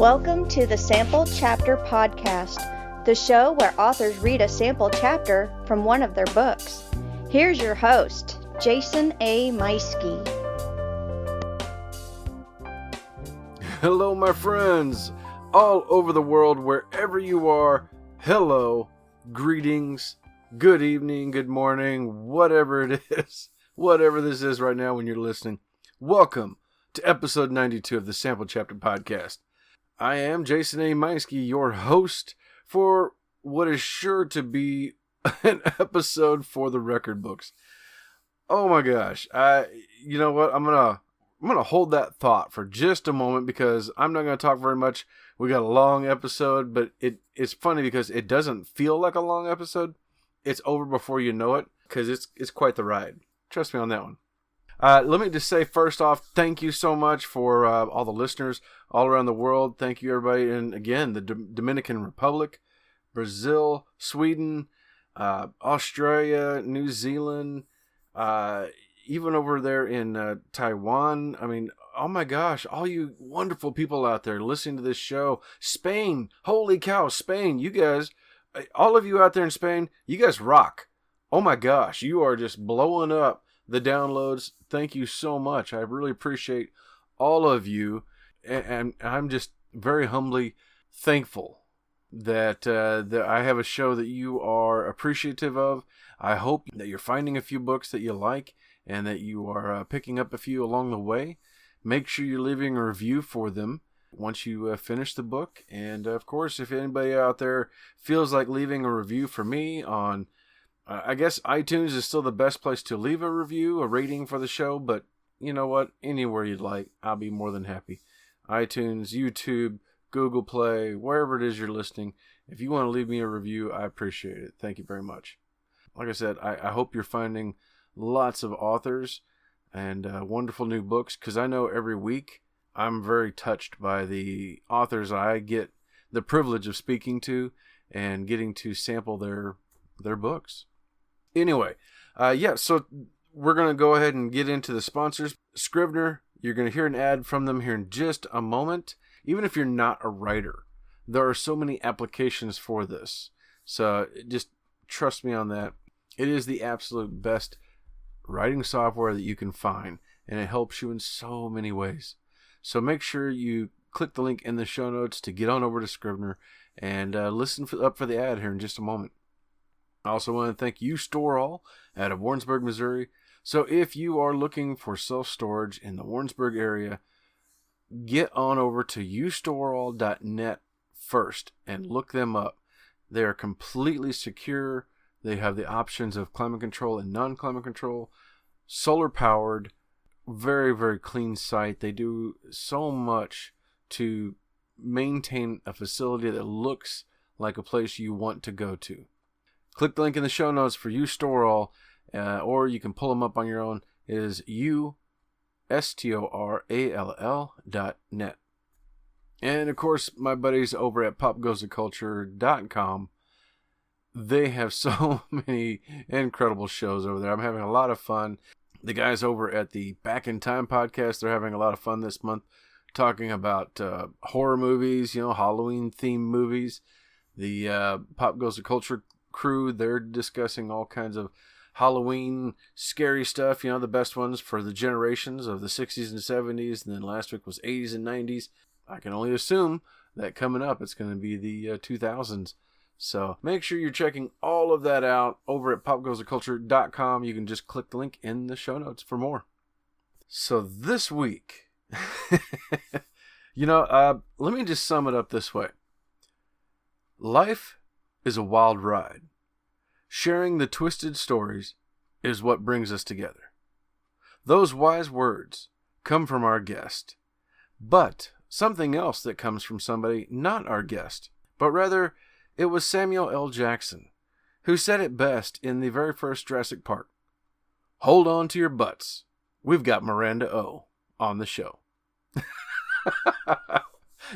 Welcome to the Sample Chapter Podcast, the show where authors read a sample chapter from one of their books. Here's your host, Jason A. Meiske. Hello, my friends, all over the world, wherever you are. Hello, greetings, good evening, good morning, whatever it is, whatever this is right now when you're listening. Welcome to episode 92 of the Sample Chapter Podcast. I am Jason A. Meiske, your host for what is sure to be an episode for the record books. Oh my gosh. You know what? I'm gonna hold that thought for just a moment because I'm not gonna talk very much. We got a long episode, but it's funny because it doesn't feel like a long episode. It's over before you know it because it's quite the ride. Trust me on that one. Let me just say first off, thank you so much for all the listeners all around the world. Thank you, everybody. And again, the Dominican Republic, Brazil, Sweden, Australia, New Zealand, even over there in Taiwan. I mean, oh my gosh, all you wonderful people out there listening to this show. Spain, holy cow, Spain, you guys, all of you out there in Spain, you guys rock. Oh my gosh, you are just blowing up the downloads. Thank you so much. I really appreciate all of you, and I'm just very humbly thankful that I have a show that you are appreciative of. I hope that you're finding a few books that you like and that you are picking up a few along the way. Make sure you're leaving a review for them once you finish the book. And of course, if anybody out there feels like leaving a review for me on I guess iTunes is still the best place to leave a review, a rating for the show, but you know what? Anywhere you'd like, I'll be more than happy. iTunes, YouTube, Google Play, wherever it is you're listening. If you want to leave me a review, I appreciate it. Thank you very much. Like I said, I hope you're finding lots of authors and wonderful new books, because I know every week I'm very touched by the authors I get the privilege of speaking to and getting to sample their books. Anyway, so we're going to go ahead and get into the sponsors. Scrivener, you're going to hear an ad from them here in just a moment. Even if you're not a writer, there are so many applications for this. So just trust me on that. It is the absolute best writing software that you can find, and it helps you in so many ways. So make sure you click the link in the show notes to get on over to Scrivener and listen up for the ad here in just a moment. I also want to thank U-Tor-All out of Warrensburg, Missouri. So if you are looking for self-storage in the Warrensburg area, get on over to U-Tor-All.net first and look them up. They are completely secure. They have the options of climate control and non-climate control, solar powered, very, very clean site. They do so much to maintain a facility that looks like a place you want to go to. Click the link in the show notes for U-Tor-All, or you can pull them up on your own. It is U-S-T-O-R-A-L-L.net. And of course, my buddies over at popgoestheculture.com, they have so many incredible shows over there. I'm having a lot of fun. The guys over at the Back in Time podcast, they're having a lot of fun this month talking about horror movies, Halloween themed movies. The Pop Goes the Culture crew, they're discussing all kinds of Halloween scary stuff, the best ones for the generations of the 60s and 70s, and then last week was 80s and 90s. I can only assume that coming up it's going to be the 2000s. So make sure you're checking all of that out over at popgoestheculture.com. You can just click the link in the show notes for more. So this week, let me just sum it up this way. Life is a wild ride. Sharing the twisted stories is what brings us together. Those wise words come from our guest, but something else that comes from somebody not our guest, but rather it was Samuel L. Jackson who said it best in the very first Jurassic Park. Hold on to your butts. We've got Miranda Oh on the show.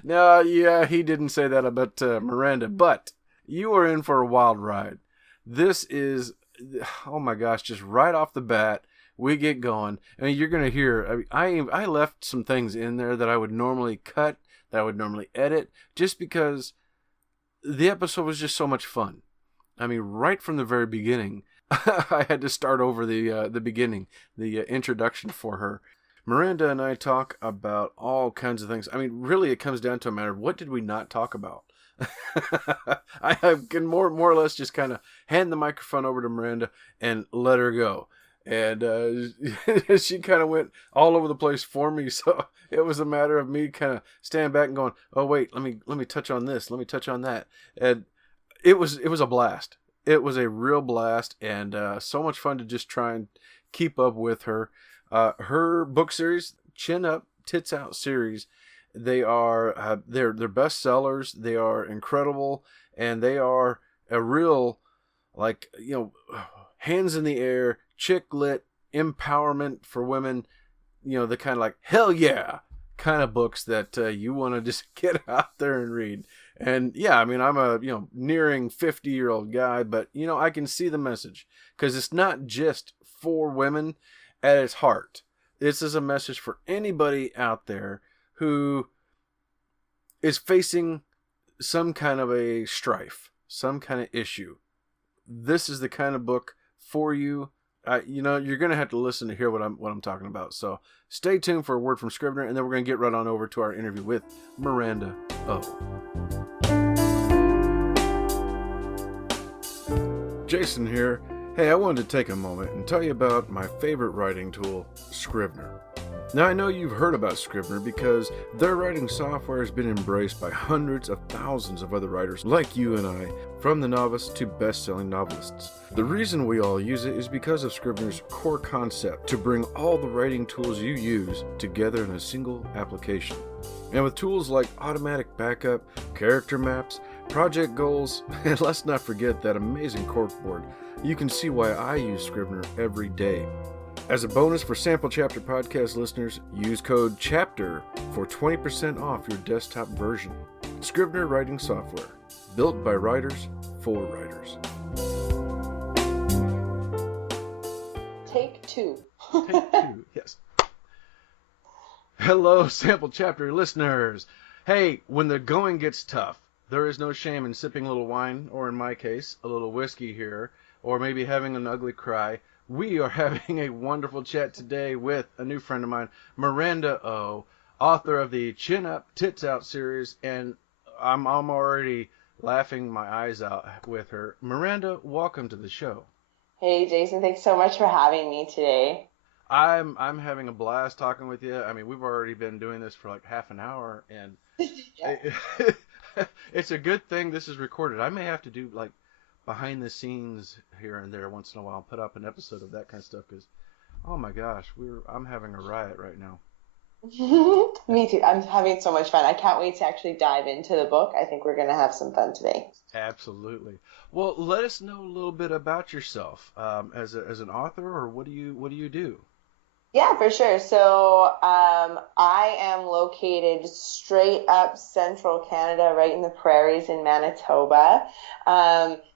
No, yeah, he didn't say that about Miranda, but you are in for a wild ride. This is, oh my gosh, just right off the bat, we get going. I mean, you're going to hear, I left some things in there that I would normally cut that I would normally edit, just because the episode was just so much fun. I mean, right from the very beginning, I had to start over the beginning, the introduction for her. Miranda and I talk about all kinds of things. I mean, really, it comes down to a matter of what did we not talk about? I can more or less just kind of hand the microphone over to Miranda and let her go. And she kind of went all over the place for me. So it was a matter of me kind of standing back and going, oh, wait, let me touch on this. Let me touch on that. And it was a blast. It was a real blast, and so much fun to just try and keep up with her. Her book series, Chin Up, Tits Out series, they are they're bestsellers. They are incredible, and they are a real, like, hands in the air, chick lit empowerment for women. The kind of like hell yeah kind of books that you want to just get out there and read. And yeah, I mean, I'm a nearing 50-year-old guy, but I can see the message, because it's not just for women. At its heart, this is a message for anybody out there who is facing some kind of a strife, some kind of issue. This is the kind of book for you. You're going to have to listen to hear what I'm talking about. So stay tuned for a word from Scrivener, and then we're going to get right on over to our interview with Miranda Oh. Jason here. Hey, I wanted to take a moment and tell you about my favorite writing tool, Scrivener. Now, I know you've heard about Scrivener because their writing software has been embraced by hundreds of thousands of other writers like you and I, from the novice to best-selling novelists. The reason we all use it is because of Scrivener's core concept to bring all the writing tools you use together in a single application. And with tools like automatic backup, character maps, project goals, and let's not forget that amazing corkboard, you can see why I use Scrivener every day. As a bonus for Sample Chapter Podcast listeners, use code CHAPTER for 20% off your desktop version. Scrivener writing software, built by writers for writers. Take two. Take two, yes. Hello, Sample Chapter listeners. Hey, when the going gets tough, there is no shame in sipping a little wine, or in my case, a little whiskey here, or maybe having an ugly cry. We are having a wonderful chat today with a new friend of mine, Miranda Oh, author of the Chin Up, Tits Out series, and I'm already laughing my eyes out with her. Miranda, welcome to the show. Hey, Jason, thanks so much for having me today. I'm having a blast talking with you. I mean, we've already been doing this for like half an hour, and it's a good thing this is recorded. I may have to do like behind the scenes here and there once in a while, put up an episode of that kind of stuff, because oh my gosh, I'm having a riot right now. Me too. I'm having so much fun. I can't wait to actually dive into the book. I think we're going to have some fun today. Absolutely. Well, let us know a little bit about yourself as an author, or what do you do? Yeah, for sure. So I am located straight up central Canada, right in the prairies in Manitoba.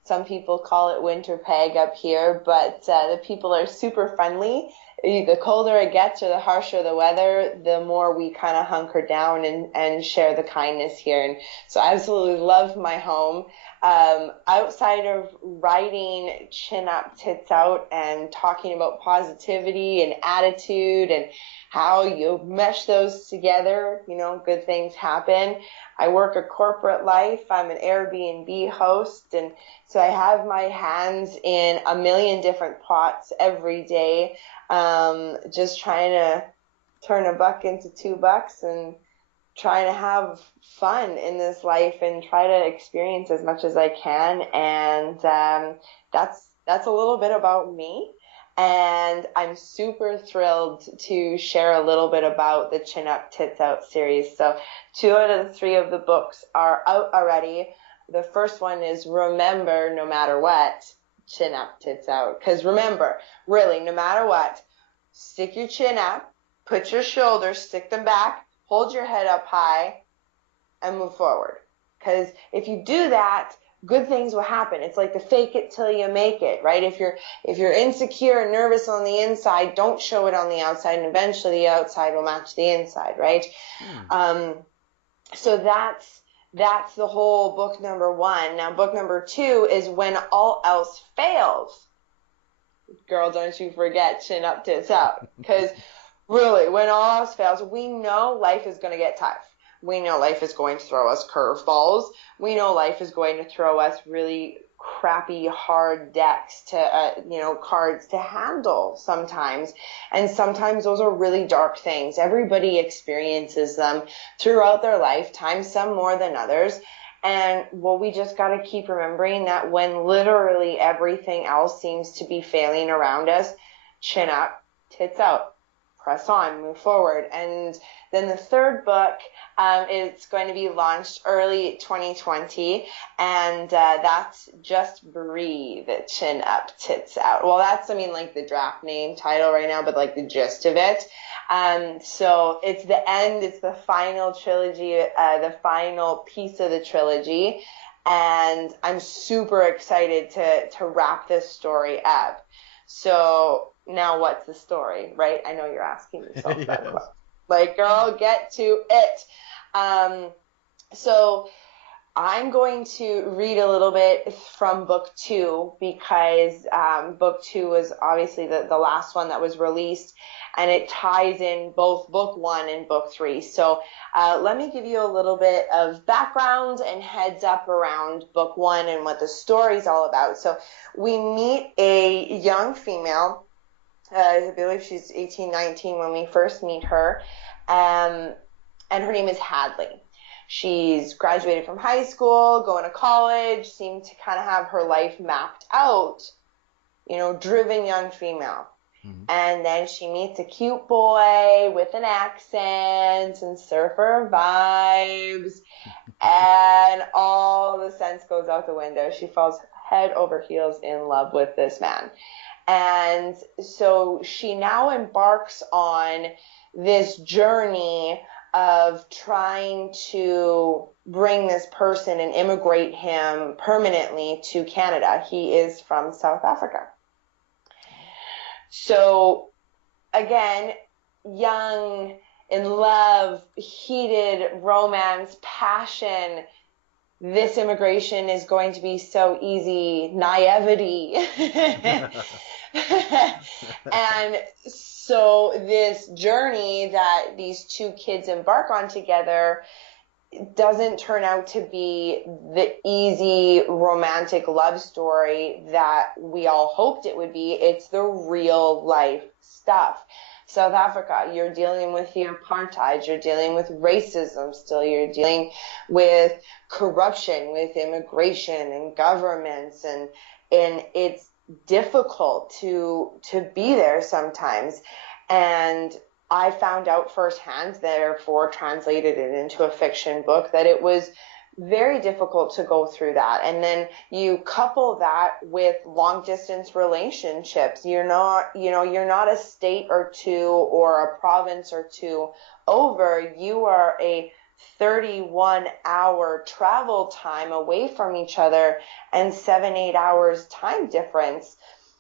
Some people call it Winterpeg up here, but the people are super friendly. The colder it gets or the harsher the weather, the more we kind of hunker down and share the kindness here. And so I absolutely love my home. Outside of writing Chin Up, Tits Out and talking about positivity and attitude and how you mesh those together, good things happen. I work a corporate life. I'm an Airbnb host, and so I have my hands in a million different pots every day, just trying to turn a buck into $2 and trying to have fun in this life and try to experience as much as I can. And that's a little bit about me. And I'm super thrilled to share a little bit about the Chin Up, Tits Out series. So 2 out of the 3 of the books are out already. The first one is Remember, no matter what, Chin Up, Tits Out. Because remember, really, no matter what, stick your chin up, put your shoulders, stick them back, hold your head up high, and move forward. Because if you do that, good things will happen. It's like the fake it till you make it, right? If you're insecure and nervous on the inside, don't show it on the outside, and eventually the outside will match the inside, right? So that's the whole book number 1. Now, book number 2 is When All Else Fails. Girl, don't you forget Chin Up, Tits Out. Because really, when all else fails, we know life is going to get tough. We know life is going to throw us curveballs. We know life is going to throw us really crappy, hard decks cards to handle sometimes. And sometimes those are really dark things. Everybody experiences them throughout their lifetime, some more than others. And we just got to keep remembering that when literally everything else seems to be failing around us, chin up, tits out, press on, move forward. And then the third book is going to be launched early 2020, and that's Just Breathe, Chin Up, Tits Out. Well, that's, like the draft name title right now, but like the gist of it. So it's the end, it's the final trilogy, the final piece of the trilogy. And I'm super excited to wrap this story up. So now what's the story, right? I know you're asking yourself that question. Like, girl, get to it. So I'm going to read a little bit from book 2 because book 2 was obviously the last one that was released, and it ties in both book 1 and book 3. So let me give you a little bit of background and heads up around book 1 and what the story's all about. So we meet a young female. I believe she's 18, 19 when we first meet her, and her name is Hadley. She's graduated from high school, going to college, seemed to kind of have her life mapped out, driven young female. Mm-hmm. And then she meets a cute boy with an accent and surfer vibes, and all the sense goes out the window. She falls head over heels in love with this man. And so she now embarks on this journey of trying to bring this person and immigrate him permanently to Canada. He is from South Africa. So again, young, in love, heated romance, passion. This immigration is going to be so easy, naivety. And so this journey that these two kids embark on together doesn't turn out to be the easy romantic love story that we all hoped it would be. It's the real life stuff. South Africa, you're dealing with the apartheid, you're dealing with racism still, you're dealing with corruption, with immigration and governments, and it's difficult to be there sometimes. And I found out firsthand, therefore translated it into a fiction book, that it was very difficult to go through that. And then you couple that with long distance relationships. You're not a state or two or a province or two over. You are a 31-hour travel time away from each other and 7-8 hours time difference.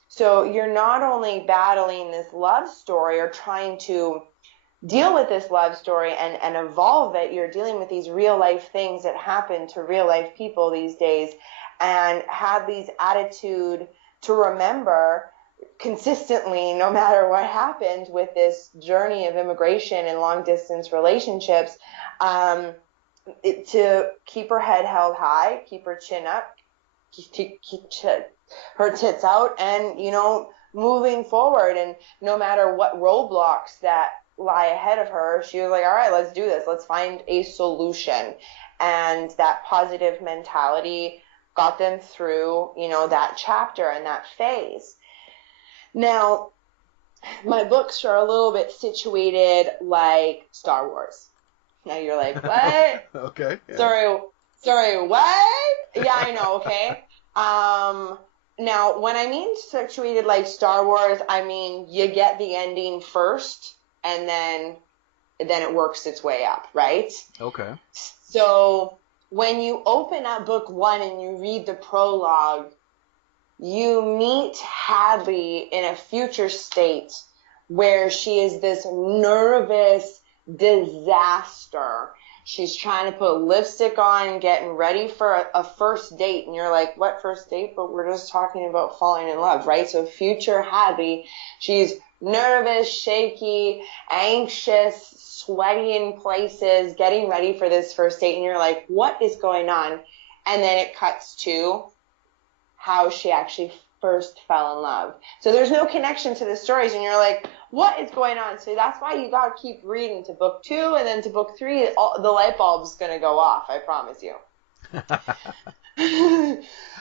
So you're not only battling this love story or trying to deal with this love story and evolve it, you're dealing with these real life things that happen to real life people these days, and Hadley's attitude to remember consistently, no matter what happens with this journey of immigration and long distance relationships, to keep her head held high, keep her chin up, keep her tits out, and moving forward. And no matter what roadblocks that lie ahead of her, she was like, all right, let's do this. Let's find a solution. And that positive mentality got them through, that chapter and that phase. Now, my books are a little bit situated like Star Wars. Now you're like, what? Okay. Yeah. Sorry, what? Yeah, I know, okay. Now, when I mean situated like Star Wars, I mean you get the ending first, and then it works its way up, right? Okay. So when you open up book 1 and you read the prologue, you meet Hadley in a future state where she is this nervous disaster. She's trying to put lipstick on, getting ready for a first date. And you're like, what first date? But we're just talking about falling in love, right? So future Hadley, she's nervous, shaky, anxious, sweaty in places, getting ready for this first date. And you're like, what is going on? And then it cuts to how she actually first fell in love. So there's no connection to the stories, and you're like, what is going on? So that's why you got to keep reading to book 2, and then to book 3, the light bulb's going to go off, I promise you.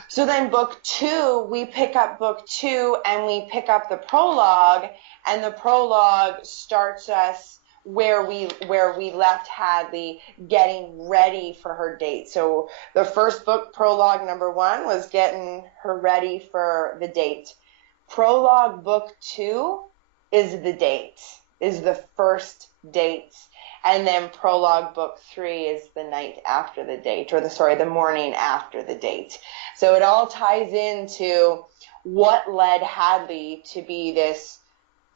So then book 2, we pick up book 2, and we pick up the prologue, and the prologue starts us where we left Hadley getting ready for her date. So the first book, prologue number 1, was getting her ready for the date. Prologue book 2 is the date, is the first date. And then prologue book 3 is the night after the date, or the morning after the date. So it all ties into what led Hadley to be this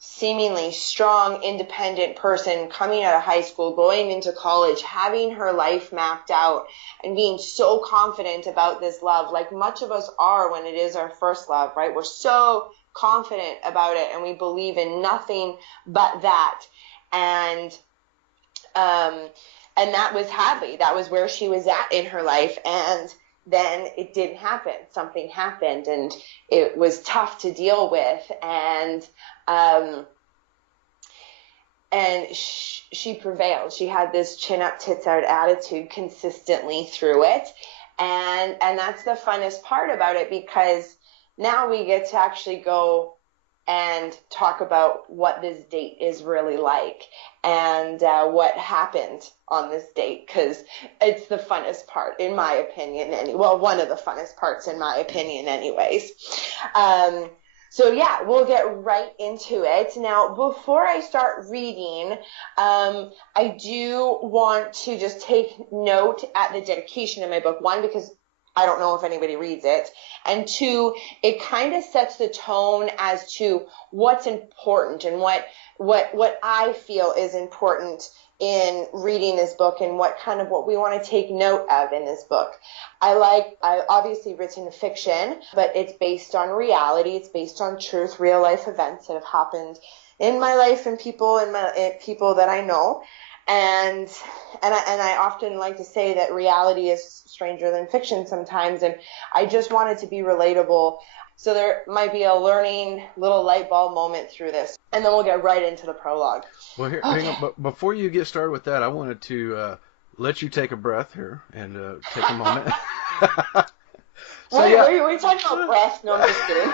seemingly strong, independent person coming out of high school, going into college, having her life mapped out, and being so confident about this love, like much of us are when it is our first love, right? We're so confident about it, and we believe in nothing but that. And that was Hadley. That was where she was at in her life. And then it didn't happen. Something happened, and it was tough to deal with. And she prevailed. She had this chin up, tits out attitude consistently through it. And that's the funnest part about it, because now we get to actually go and talk about what this date is really like, and what happened on this date, because it's the funnest part, in my opinion. One of the funnest parts, in my opinion, anyways. So yeah, we'll get right into it. Now, before I start reading, I do want to just take note at the dedication in my book. 1, because I don't know if anybody reads it. And 2, it kind of sets the tone as to what's important and what I feel is important in reading this book, and what we want to take note of in this book. I obviously written fiction, but it's based on reality. It's based on truth, real life events that have happened in my life and people that I know. And I often like to say that reality is stranger than fiction sometimes, and I just want it to be relatable. So there might be a learning little light bulb moment through this, and then we'll get right into the prologue. Well, here, hang on. But before you get started with that, I wanted to let you take a breath here and take a moment. We're talking about breath. No, I'm just kidding.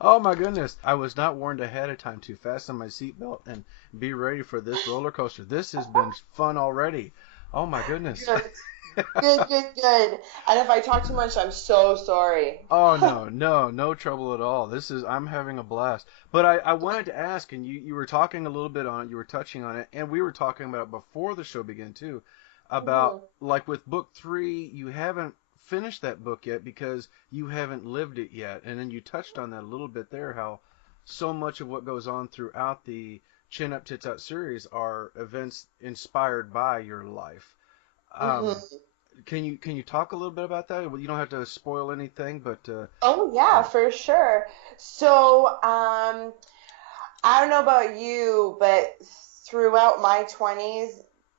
Oh my goodness. I was not warned ahead of time to fasten my seatbelt and be ready for this roller coaster. This has been fun already. Oh my goodness. Good. And if I talk too much, I'm so sorry. Oh, no trouble at all. I'm having a blast. But I wanted to ask, and you were talking a little bit on it, you were touching on it, and we were talking about it before the show began too, about like with book 3, you haven't finished that book yet because you haven't lived it yet. And then you touched on that a little bit there, how so much of what goes on throughout the Chin Up, Tits Out series are events inspired by your life. Can you talk a little bit about that? Well, you don't have to spoil anything, but oh yeah, for sure. So I don't know about you, but throughout my 20s,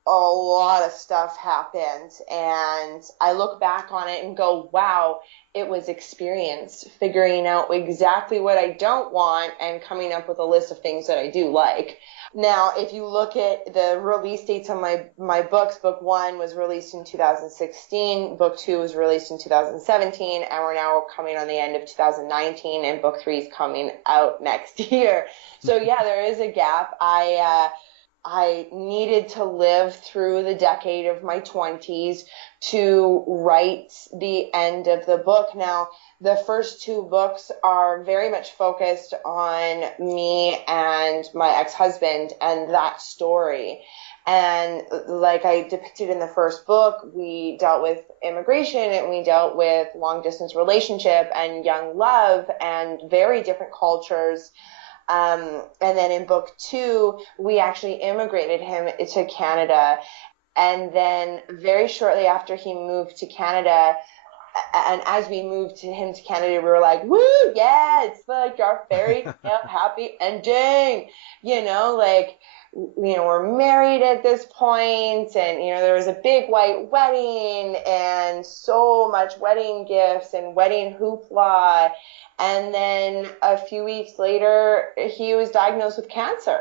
a lot of stuff happened, and I look back on it and go, wow, it was experience, figuring out exactly what I don't want and coming up with a list of things that I do like. Now, if you look at the release dates on my books, book 1 was released in 2016, book 2 was released in 2017, and we're now coming on the end of 2019, and book 3 is coming out next year. So yeah, there is a gap. I needed to live through the decade of my 20s to write the end of the book. Now, the first 2 books are very much focused on me and my ex-husband and that story. And like I depicted in the first book, we dealt with immigration, and we dealt with long-distance relationship and young love and very different cultures. And then in book 2, we actually immigrated him to Canada. And then very shortly after he moved to Canada, and as we moved him to Canada, we were like, woo, yeah, it's like our fairy tale happy ending, like, we're married at this point, and, there was a big white wedding and so much wedding gifts and wedding hoopla. And then a few weeks later, he was diagnosed with cancer.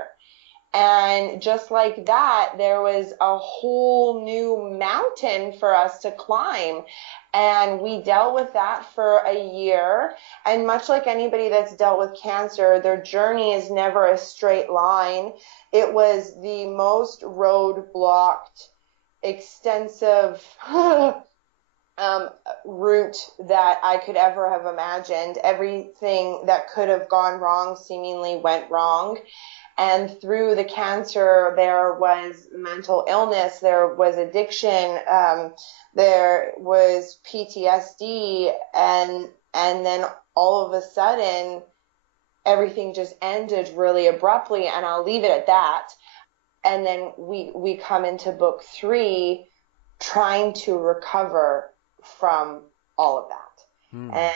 And just like that, there was a whole new mountain for us to climb. And we dealt with that for a year. And much like anybody that's dealt with cancer, their journey is never a straight line. It was the most road-blocked, extensive route that I could ever have imagined. Everything that could have gone wrong seemingly went wrong. And through the cancer, there was mental illness, there was addiction, there was PTSD, and then all of a sudden, everything just ended really abruptly, and I'll leave it at that. And then we come into book 3 trying to recover from all of that. And,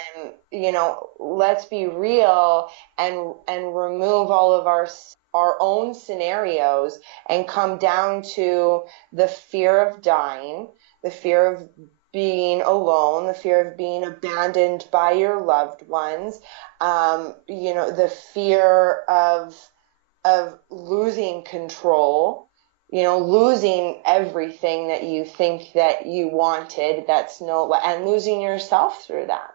let's be real and remove all of our own scenarios and come down to the fear of dying, the fear of being alone, the fear of being abandoned by your loved ones, the fear of losing control, losing everything that you think that you wanted, and losing yourself through that.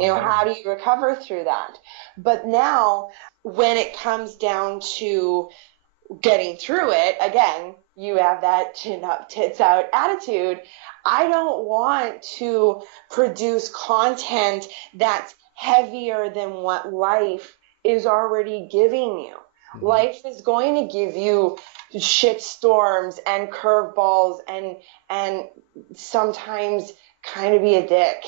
How do you recover through that? But now, when it comes down to getting through it, again, you have that chin up, tits out attitude. I don't want to produce content that's heavier than what life is already giving you. Mm-hmm. Life is going to give you shit storms and curveballs and sometimes kind of be a dick.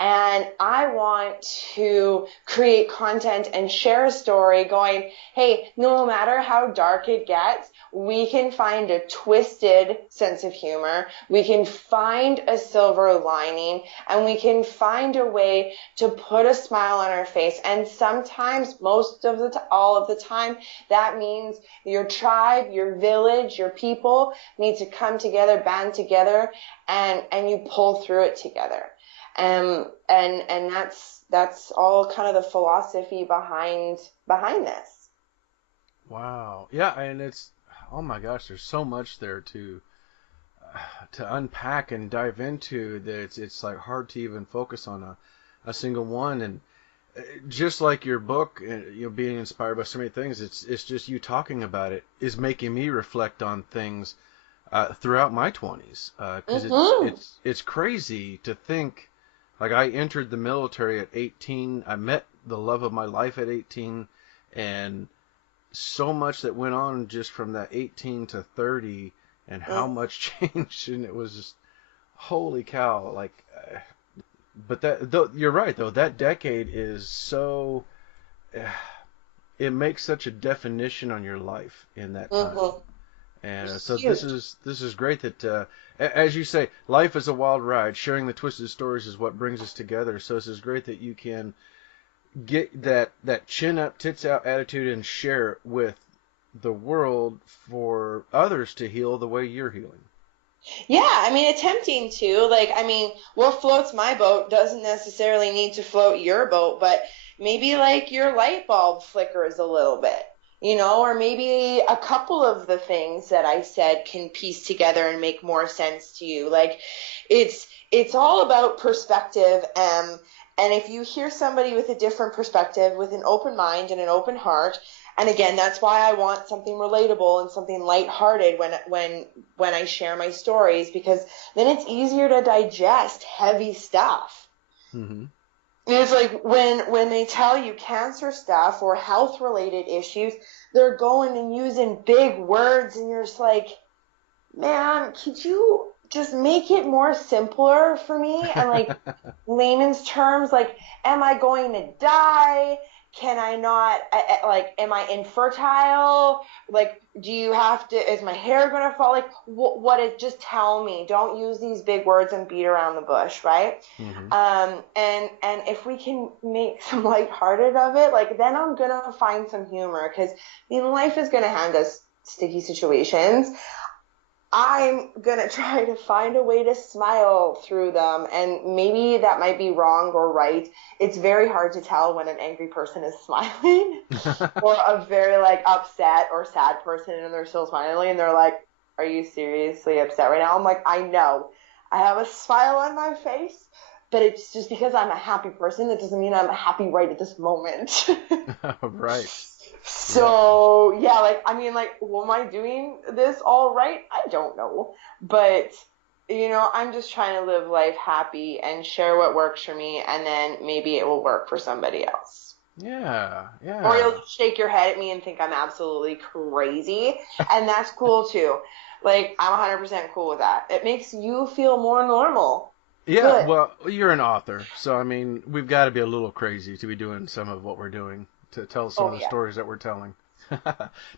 And I want to create content and share a story going, hey, no matter how dark it gets, we can find a twisted sense of humor. We can find a silver lining, and we can find a way to put a smile on our face. And sometimes, all of the time, that means your tribe, your village, your people need to come together, band together, and you pull through it together. And that's all kind of the philosophy behind this. Wow. Yeah, and it's, oh my gosh, there's so much there to unpack and dive into that it's like hard to even focus on a single one. And just like your book, being inspired by so many things, it's just you talking about it is making me reflect on things throughout my 20s, because it's crazy to think. Like, I entered the military at 18. I met the love of my life at 18, and so much that went on just from that 18 to 30, and how much changed, and it was just, holy cow. Like, but you're right though. That decade is so. It makes such a definition on your life in that time. Mm-hmm. And so this is great that, as you say, life is a wild ride. Sharing the twisted stories is what brings us together. So this is great that you can get that chin up, tits out attitude and share it with the world for others to heal the way you're healing. Yeah, I mean, attempting to. What floats my boat doesn't necessarily need to float your boat, but maybe like your light bulb flickers a little bit. Or maybe a couple of the things that I said can piece together and make more sense to you. Like, it's all about perspective. And if you hear somebody with a different perspective, with an open mind and an open heart, and again, that's why I want something relatable and something lighthearted when I share my stories, because then it's easier to digest heavy stuff. Mm-hmm. It's like when they tell you cancer stuff or health-related issues, they're going and using big words, and you're just like, man, could you just make it more simpler for me? And like layman's terms, like, am I going to die? can I not, like, am I infertile? Like, do you have to, is my hair going to fall? Like, what is, just tell me. Don't use these big words and beat around the bush, right? Mm-hmm. And if we can make some lighthearted of it, like, then I'm going to find some humor, because, I mean, life is going to hand us sticky situations. I'm going to try to find a way to smile through them. And maybe that might be wrong or right. It's very hard to tell when an angry person is smiling or a very, like, upset or sad person and they're still smiling and they're like, are you seriously upset right now? I'm like, I know. I have a smile on my face, but it's just because I'm a happy person. It doesn't mean I'm happy right at this moment. Right. So, yeah, like, I mean, like, well, am I doing this all right? I don't know. But, you know, I'm just trying to live life happy and share what works for me, and then maybe it will work for somebody else. Yeah, yeah. Or you'll shake your head at me and think I'm absolutely crazy, and that's cool, too. Like, I'm 100% cool with that. It makes you feel more normal. Yeah, Good. well, you're an author, so, I mean, we've got to be a little crazy to be doing some of what we're doing, to tell some of the stories that we're telling.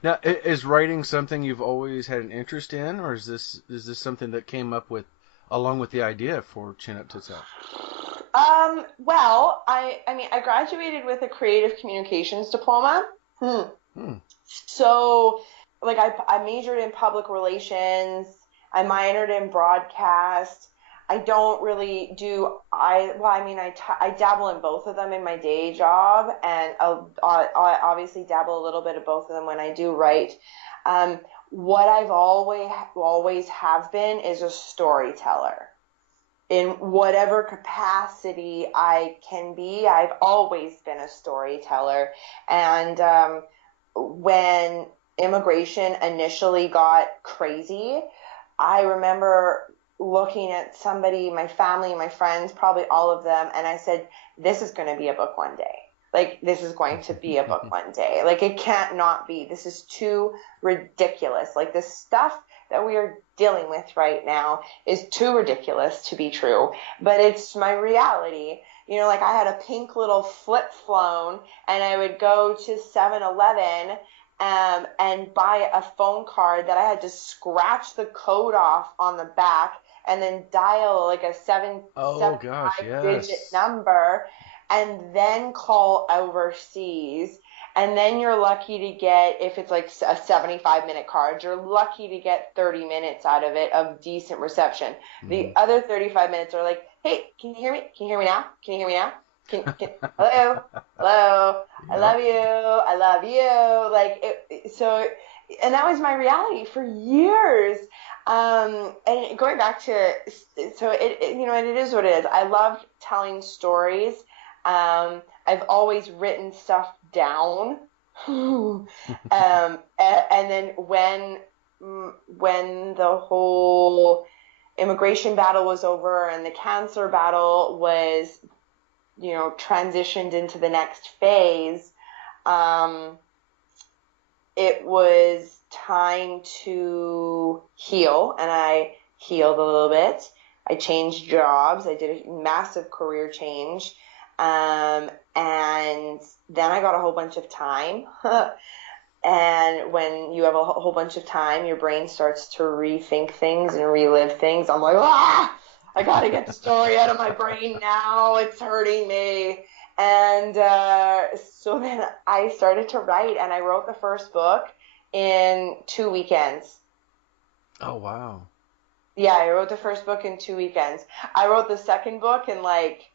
Now, is writing something you've always had an interest in, or is this something that came up with along with the idea for Chin Up, Tits Out? Well, I mean, I graduated with a creative communications diploma. So, like, I majored in public relations. I minored in broadcast. I don't really do, I dabble in both of them in my day job, and I obviously dabble a little bit of both of them when I do write. What I've always have been is a storyteller. In whatever capacity I can be, I've always been a storyteller. And when immigration initially got crazy, I remember looking at somebody, my family, my friends, probably all of them, and I said, this is going to be a book one day. Like, this is going to be a book one day. Like, it can't not be. This is too ridiculous. Like, the stuff that we are dealing with right now is too ridiculous to be true. But it's my reality. You know, like, I had a pink little flip phone, and I would go to 7-Eleven and buy a phone card that I had to scratch the code off on the back and then dial like a 7-digit number and then call overseas. And then you're lucky to get, if it's like a 75-minute card, you're lucky to get 30 minutes out of it of decent reception. Mm-hmm. The other 35 minutes are like, hey, can you hear me? Can you hear me now? Can you hear me now? Hello? Hello? Yep. I love you. Like, and that was my reality for years. And going back to, so it you know, and it is what it is. I loved telling stories. I've always written stuff down. And then when the whole immigration battle was over and the cancer battle was, you know, transitioned into the next phase, it was time to heal, and I healed a little bit. I changed jobs. I did a massive career change. And then I got a whole bunch of time. And when you have a whole bunch of time, your brain starts to rethink things and relive things. I'm like, I got to get the story out of my brain now. It's hurting me. And so then I started to write, and I wrote the first book in 2 weekends. Oh, wow. Yeah, I wrote the first book in 2 weekends. I wrote the second book in like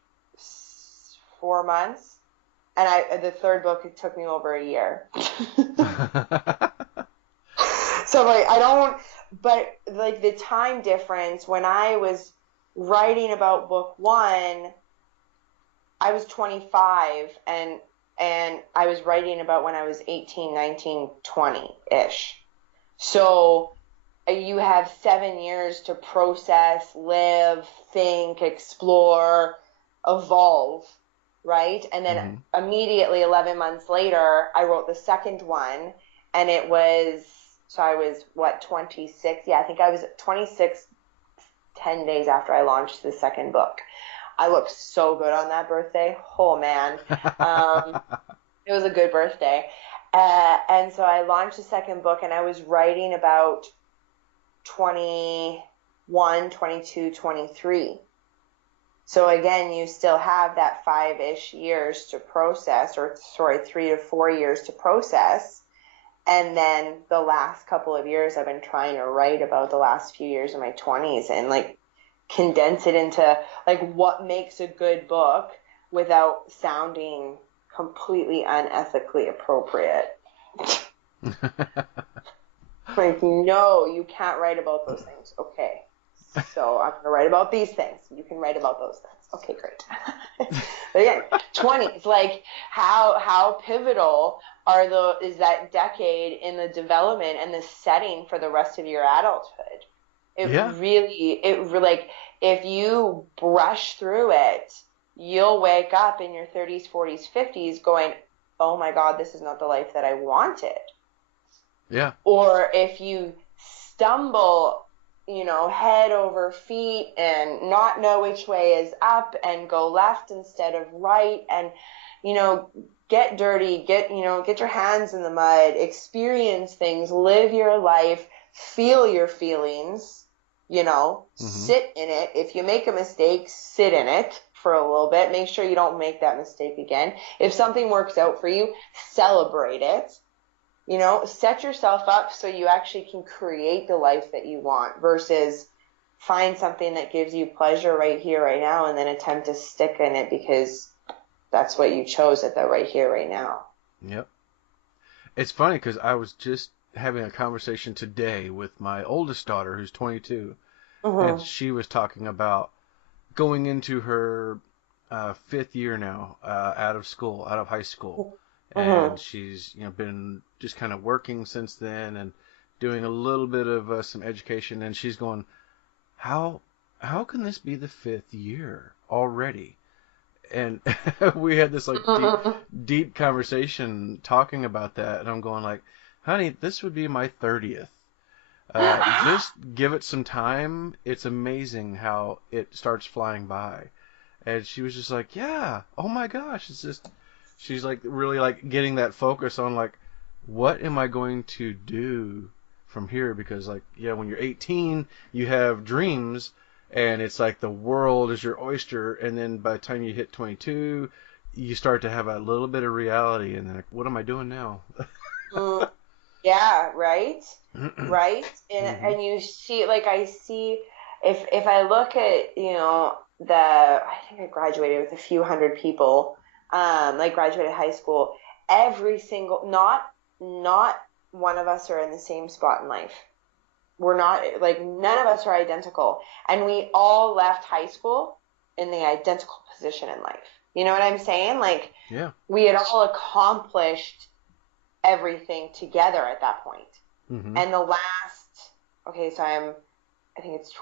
4 months. And the third book, it took me over a year. So like, but like the time difference, when I was writing about book one, I was 25 and I was writing about when I was 18, 19, 20-ish. So you have 7 years to process, live, think, explore, evolve, right? And then immediately 11 months later, I wrote the second one, and it was, so I was, 26? Yeah, I think I was 26, 10 days after I launched the second book. I looked so good on that birthday. Oh, man. It was a good birthday. And so I launched the second book, and I was writing about 21, 22, 23. So again, you still have that 5-ish years to process, or sorry, 3 to 4 years to process. And then the last couple of years, I've been trying to write about the last few years of my 20s and like condense it into like what makes a good book without sounding completely unethically appropriate. Like, no, you can't write about those things. Okay. So I'm going to write about these things. You can write about those things. Okay, great. But again, 20s, like how pivotal is that decade in the development and the setting for the rest of your adulthood. Like if you brush through it, you'll wake up in your 30s, 40s, 50s going, oh my God, this is not the life that I wanted. Yeah. Or if you stumble, head over feet and not know which way is up and go left instead of right and, get dirty, get your hands in the mud, experience things, live your life, feel your feelings, sit in it. If you make a mistake, sit in it for a little bit. Make sure you don't make that mistake again. If something works out for you, celebrate it. Set yourself up so you actually can create the life that you want versus find something that gives you pleasure right here, right now, and then attempt to stick in it because that's what you chose at the right here, right now. Yep. It's funny because I was just having a conversation today with my oldest daughter who's 22, and she was talking about going into her 5th year now out of high school. And she's, been just kind of working since then and doing a little bit of some education. And she's going, how can this be the 5th year already? And we had this like deep conversation talking about that. And I'm going like, honey, this would be my 30th. Just give it some time. It's amazing how it starts flying by. And she was just like, yeah, oh my gosh, it's just... She's like really like getting that focus on like, what am I going to do from here? Because like, yeah, when you're 18, you have dreams and it's like the world is your oyster. And then by the time you hit 22, you start to have a little bit of reality. And then like, what am I doing now? Yeah, right. Right. And you see, like I see, if I look at, I think I graduated with a few hundred people. Like graduated high school, every single, not one of us are in the same spot in life. We're not, like, none of us are identical. And we all left high school in the identical position in life. You know what I'm saying? Like, yeah, we had all accomplished everything together at that point. And the last, so I think it's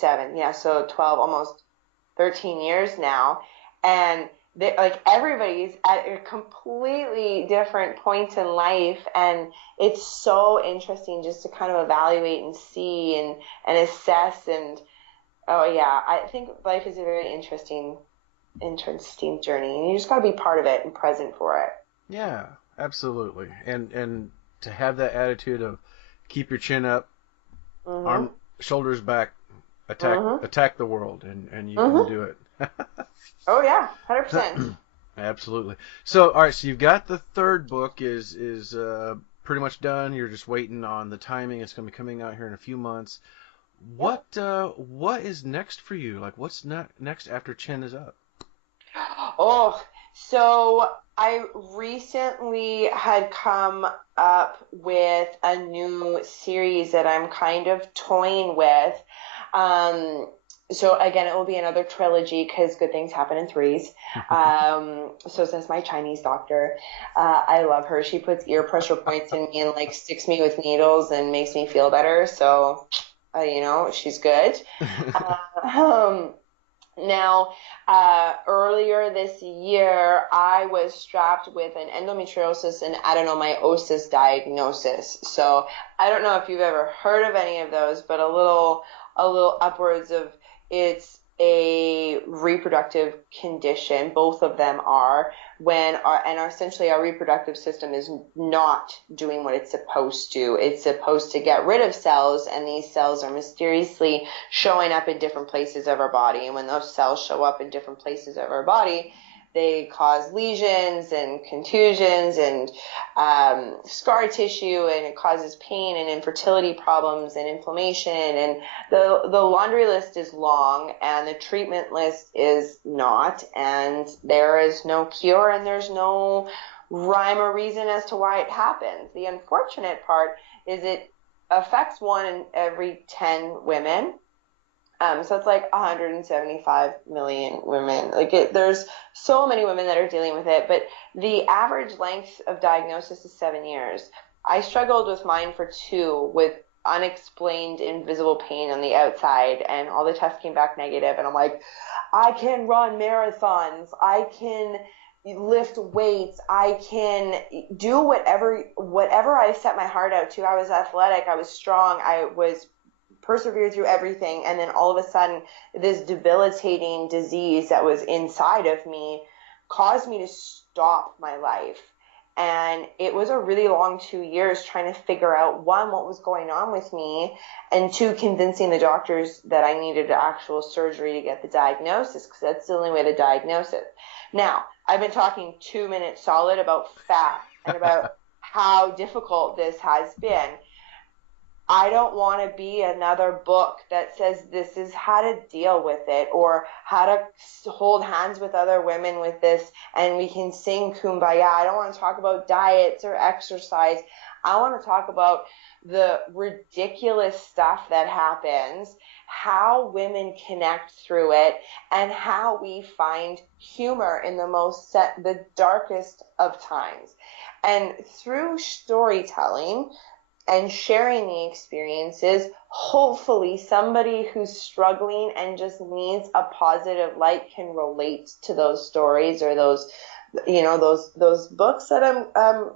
07. Yeah. So 12, almost 13 years now. And like everybody's at a completely different point in life, and it's so interesting just to kind of evaluate and see and assess. And I think life is a very interesting journey, and you just got to be part of it and present for it. Yeah, absolutely. And to have that attitude of keep your chin up, arm, shoulders back, attack the world, and you can do it. Oh yeah, 100%. Absolutely. So, all right. So you've got the third book is pretty much done. You're just waiting on the timing. It's going to be coming out here in a few months. What is next for you? Like, what's next after Chin is Up? Oh, so I recently had come up with a new series that I'm kind of toying with. So again, it will be another trilogy because good things happen in threes. So says my Chinese doctor. I love her. She puts ear pressure points in me and like sticks me with needles and makes me feel better. So, she's good. Now, earlier this year, I was strapped with an endometriosis and adenomyosis diagnosis. So I don't know if you've ever heard of any of those, but a little upwards of it's a reproductive condition. Both of them are, essentially our reproductive system is not doing what it's supposed to. It's supposed to get rid of cells, and these cells are mysteriously showing up in different places of our body. And when those cells show up in different places of our body, they cause lesions and contusions and scar tissue, and it causes pain and infertility problems and inflammation. And the laundry list is long, and the treatment list is not. And there is no cure, and there's no rhyme or reason as to why it happens. The unfortunate part is it affects 1 in every 10 women. So it's like 175 million women. There's so many women that are dealing with it, but the average length of diagnosis is 7 years. I struggled with mine for 2 with unexplained invisible pain on the outside, and all the tests came back negative, and I'm like, I can run marathons, I can lift weights, I can do whatever I set my heart out to. I was athletic, I was strong, I was persevered through everything, and then all of a sudden this debilitating disease that was inside of me caused me to stop my life. And it was a really long 2 years trying to figure out, 1, what was going on with me, and 2, convincing the doctors that I needed actual surgery to get the diagnosis, because that's the only way to diagnose it. Now, I've been talking 2 minutes solid about fat and about how difficult this has been. I don't want to be another book that says this is how to deal with it, or how to hold hands with other women with this and we can sing Kumbaya. I don't want to talk about diets or exercise. I want to talk about the ridiculous stuff that happens, how women connect through it, and how we find humor in the darkest of times. And through storytelling and sharing the experiences, hopefully somebody who's struggling and just needs a positive light can relate to those stories, or those books that I'm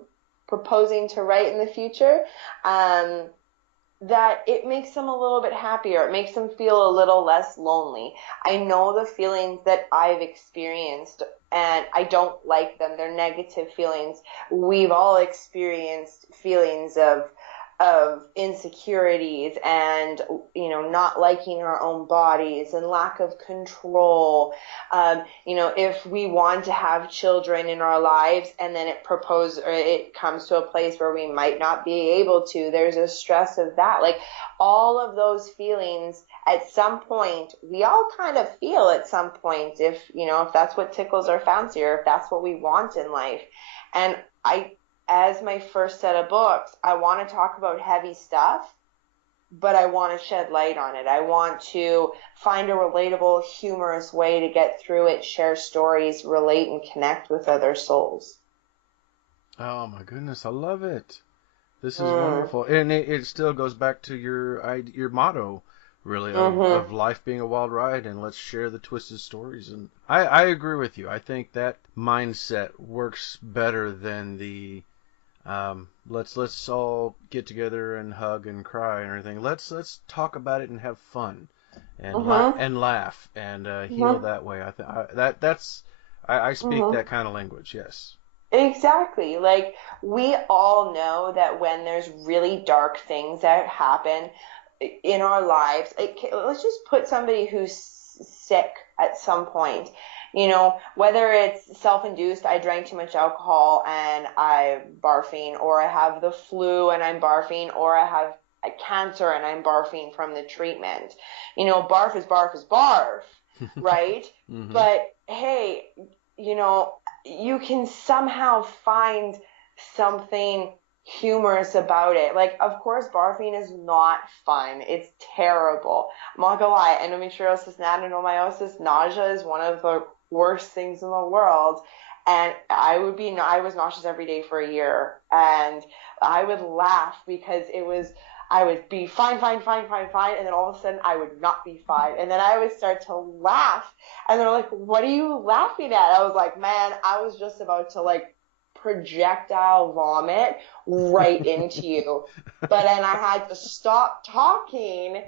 proposing to write in the future, that it makes them a little bit happier. It makes them feel a little less lonely. I know the feelings that I've experienced, and I don't like them. They're negative feelings. We've all experienced feelings of insecurities and, not liking our own bodies and lack of control. If we want to have children in our lives and then it comes to a place where we might not be able to, there's a stress of that. Like, all of those feelings at some point, we all kind of feel at some point, if that's what tickles our fancy, or if that's what we want in life. And as my first set of books, I want to talk about heavy stuff, but I want to shed light on it. I want to find a relatable, humorous way to get through it, share stories, relate, and connect with other souls. Oh my goodness, I love it. This is wonderful. And it still goes back to your motto, really, of life being a wild ride, and let's share the twisted stories. And I agree with you. I think that mindset works better than the let's all get together and hug and cry and everything. Let's talk about it and have fun and laugh and heal that way. I speak that kind of language. Yes. Exactly. Like, we all know that when there's really dark things that happen in our lives, let's just put somebody who's sick at some point. Whether it's self-induced, I drank too much alcohol and I'm barfing, or I have the flu and I'm barfing, or I have a cancer and I'm barfing from the treatment. Barf is barf is barf, right? But hey, you can somehow find something humorous about it. Like, of course, barfing is not fun. It's terrible. I'm not gonna lie, endometriosis and adenomyosis, nausea is one of the worst things in the world. And I was nauseous every day for a year, and I would laugh because I would be fine, and then all of a sudden I would not be fine. And then I would start to laugh, and they're like, what are you laughing at? I was like, man, I was just about to projectile vomit right into you. But then I had to stop talking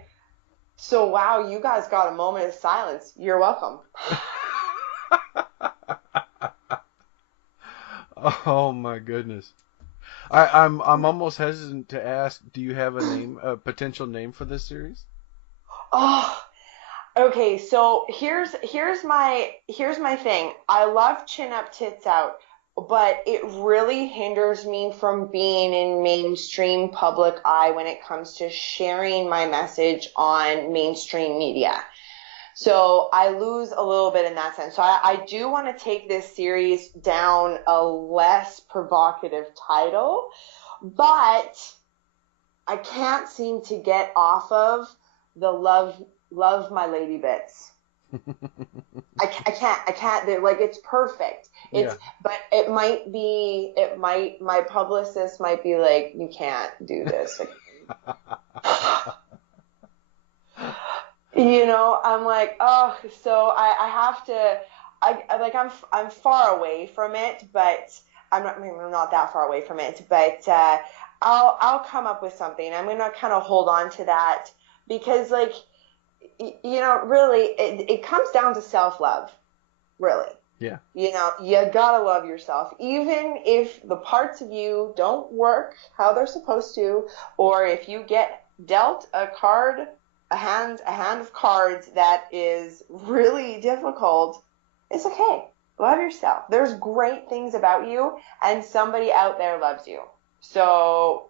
So, wow, you guys got a moment of silence. You're welcome. Oh my goodness. I'm almost hesitant to ask, do you have a potential name for this series? Oh, okay. So here's my thing. I love Chin Up, Tits Out, but it really hinders me from being in mainstream public eye when it comes to sharing my message on mainstream media. So I lose a little bit in that sense. So I do want to take this series down a less provocative title, but I can't seem to get off of the love my lady bits. I can't, like, it's perfect. Yeah. But my publicist might be like, you can't do this. I'm like, oh, so I have to, I'm far away from it, but I'm not that far away from it, but, I'll come up with something. I'm going to kind of hold on to that because, like, really, it comes down to self-love, really. Yeah. You gotta love yourself, even if the parts of you don't work how they're supposed to, or if you get dealt a hand of cards that is really difficult. It's okay. Love yourself. There's great things about you, and somebody out there loves you. So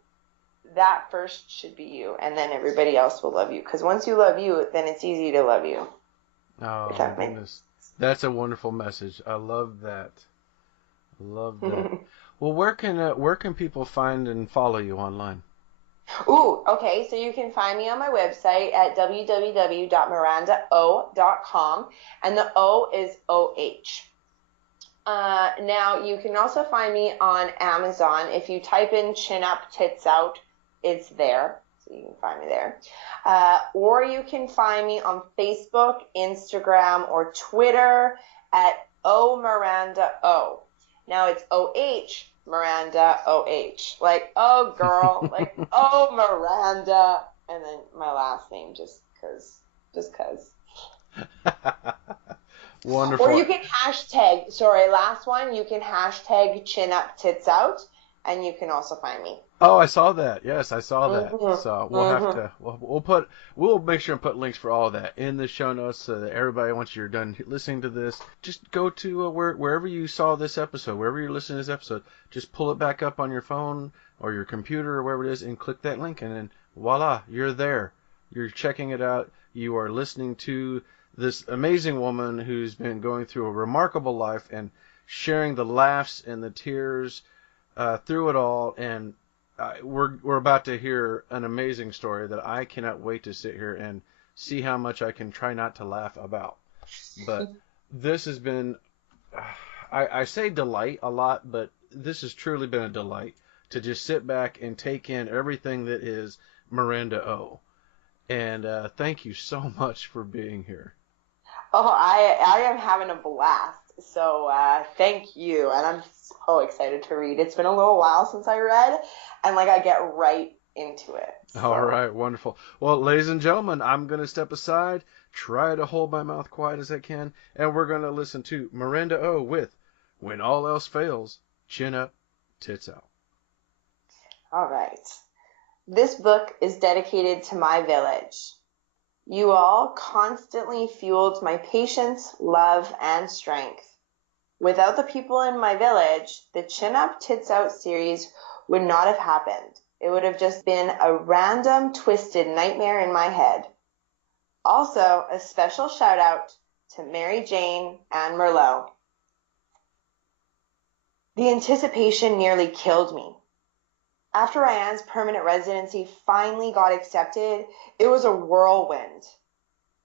that first should be you, and then everybody else will love you. Because once you love you, then it's easy to love you. Oh If my that makes goodness. That's a wonderful message. I love that. I love that. Well, where can people find and follow you online? Ooh, okay. So you can find me on my website at www.mirandao.com, and the O is OH. Now you can also find me on Amazon. If you type in Chin Up, Tits Out, it's there. So you can find me there. Or you can find me on Facebook, Instagram, or Twitter at O Miranda Oh. Now it's OH Miranda OH. Like, oh girl, like, oh Miranda. And then my last name just cause. Wonderful. Or you can hashtag, sorry, last one, you can hashtag Chin Up Tits Out, and you can also find me. Oh, I saw that. Yes, I saw that. Mm-hmm. So we'll have to we'll make sure and put links for all that in the show notes so that everybody, once you're done listening to this, just go to wherever you saw this episode, wherever you're listening to this episode, just pull it back up on your phone or your computer or wherever it is, and click that link, and then voila, you're there. You're checking it out. You are listening to this amazing woman who's been going through a remarkable life and sharing the laughs and the tears through it all, and we're about to hear an amazing story that I cannot wait to sit here and see how much I can try not to laugh about. But this has been, I say delight a lot, but this has truly been a delight to just sit back and take in everything that is Miranda Oh. And thank you so much for being here. Oh, I am having a blast. So thank you, and I'm so excited to read. It's been a little while since I read, and like I get right into it. So. All right, wonderful. Well, ladies and gentlemen, I'm going to step aside, try to hold my mouth quiet as I can, and we're going to listen to Miranda Oh with When All Else Fails, Chin Up, Tits Out. All right. This book is dedicated to my village. You all constantly fueled my patience, love, and strength. Without the people in my village, the Chin Up, Tits Out series would not have happened. It would have just been a random, twisted nightmare in my head. Also, a special shout out to Mary Jane and Merlot. The anticipation nearly killed me. After Ryan's permanent residency finally got accepted, it was a whirlwind.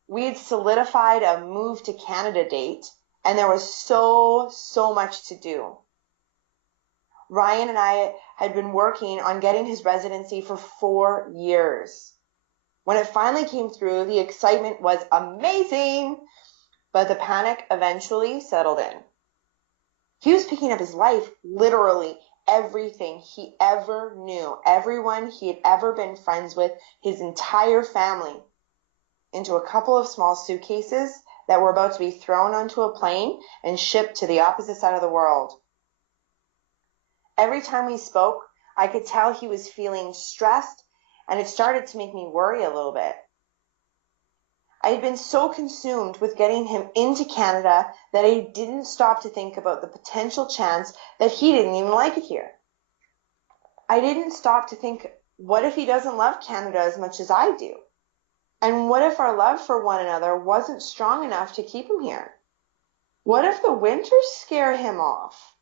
We had solidified a move to Canada date, and there was so much to do. Ryan and I had been working on getting his residency for 4 years. When it finally came through, the excitement was amazing, but the panic eventually settled in. He was picking up his life, literally everything he ever knew, everyone he had ever been friends with, his entire family. into a couple of small suitcases that were about to be thrown onto a plane and shipped to the opposite side of the world. Every time we spoke, I could tell he was feeling stressed, and it started to make me worry a little bit. I had been so consumed with getting him into Canada that I didn't stop to think about the potential chance that he didn't even like it here. I didn't stop to think, what if he doesn't love Canada as much as I do? And what if our love for one another wasn't strong enough to keep him here? What if the winters scare him off?